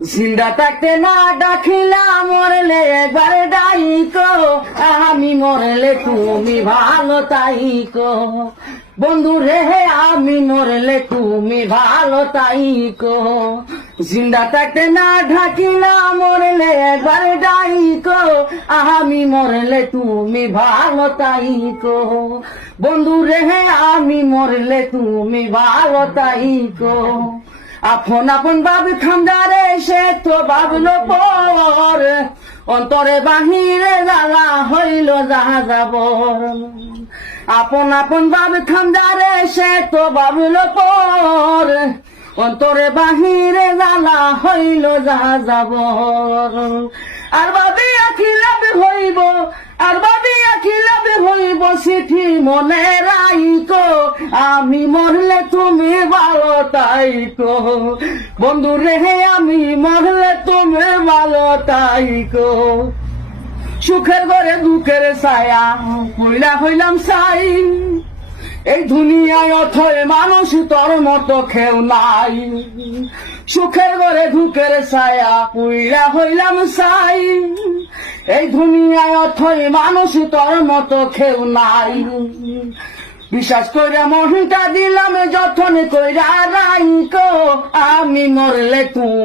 জিন্দা থাকতে না ডাকিলা মরলে একবার ডাইকো, আমি মরলে তুমি ভালো তাইকো। বন্ধু রে আমি মরলে তুমি ভালো তাইকো। জিন্দা থাকতে না ঢাকিলা মরলে একবার ডাইকো, আমি মরলে তুমি ভালো তাইকো। বন্ধু রে আমি মরলে তুমি ভালো তাইকো। আপন আপন ভাবে খান্দারে সে তো ভাবলো পর, অন্তরে বাহিরে জ্বালা হইল যাহা যাবর। আপন আপন ভাবে খান্দারে সে তো ভাবলো পর, অন্তরে বাহিরে জ্বালা হইল যাহা যাবর। আর ভাবি আখিলাবে হইব, আর ভাবি আখিলাবে হইব চিঠি মনে রাইকো, আমি মরলে তুমি ভালো তাইকো। বন্ধু রে আমি মরলে তুমি ভালো তাইকো। সুখের ঘরে দুঃখের ছায়া কইলা হইলাম সাই, এই দুনিয়ায় অথয় মানুষ তোর মতো কেউ নাই। সুখের ঘরে দুঃখের ছায়া কইলা হইলাম সাই, এই দুনিয়ায় অথয় মানুষ তোর মতো কেউ নাই। বিশ্বাস কইরা মনটা দিলাম যতন কইরা রাইকো, আমি মরলে তুমি